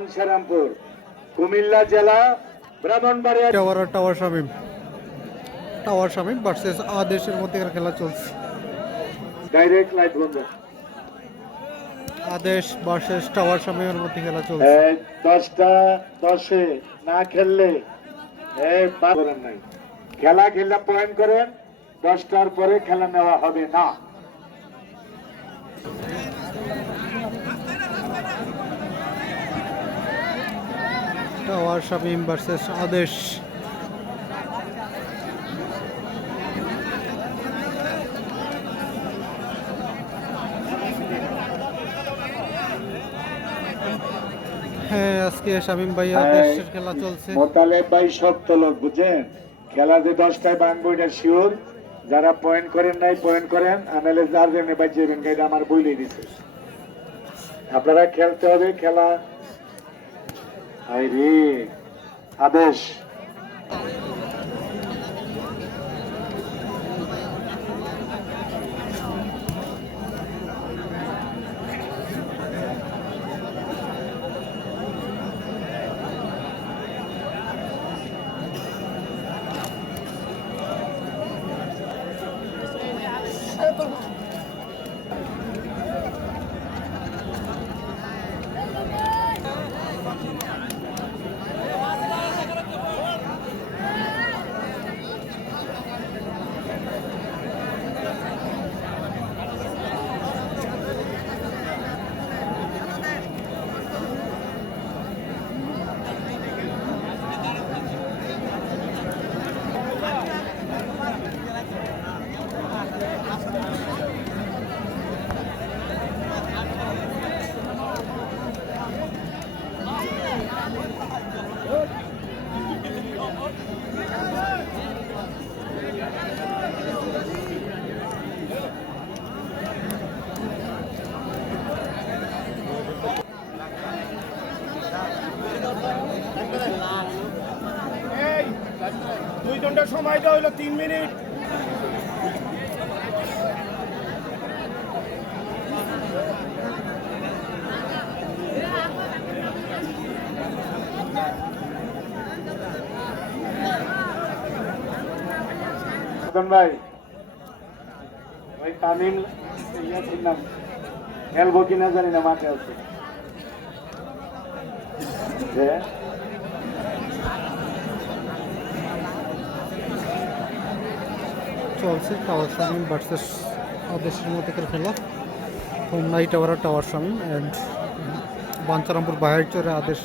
বাঞ্ছারামপুর, কুমিল্লা জেলা, Brahmanbaria. Tower Shamim versus আদেশের মধ্যেকার খেলা চলছে। ডাইরেক্ট লাইট বন্ধ। আদেশ ভার্সেস টাওয়ার শামীমের মধ্যে খেলা চলছে। 10টা 10-এ না খেললে করেন নাই। খেলা খেললে পয়েন্ট করেন, 10টার পরে খেলা নেওয়া হবে না। টাওয়ার শামীম ভার্সেস আদেশ। হ্যাঁ, আজকে শামীম ভাই আদেশের খেলা চলছে। মোতালেব ভাই শক্ত লোক, বুঝছেন? খেলা যে 10টায় ভাঙবো এটা শিওর। যারা পয়েন্ট করেন নাই পয়েন্ট করেন, আনালে যার জন্য বাঁচিয়েবেন, এটা আমার বইলেই দিছে। আপনারা খেলতে হবে খেলা। আদেশ দুই ঘন্টা সময় দেওয়া হইলো 3 মিনিট। ভাই ওই তামিম নাম খেলবো কিনা জানি না, মাঠে আছে। চলছে টাওয়ার শামীম ভার্সেস আদেশের মধ্যেকার খেলা। হোমনাই tower tower Shamim and Banchharampur বাহারচরে আদেশ।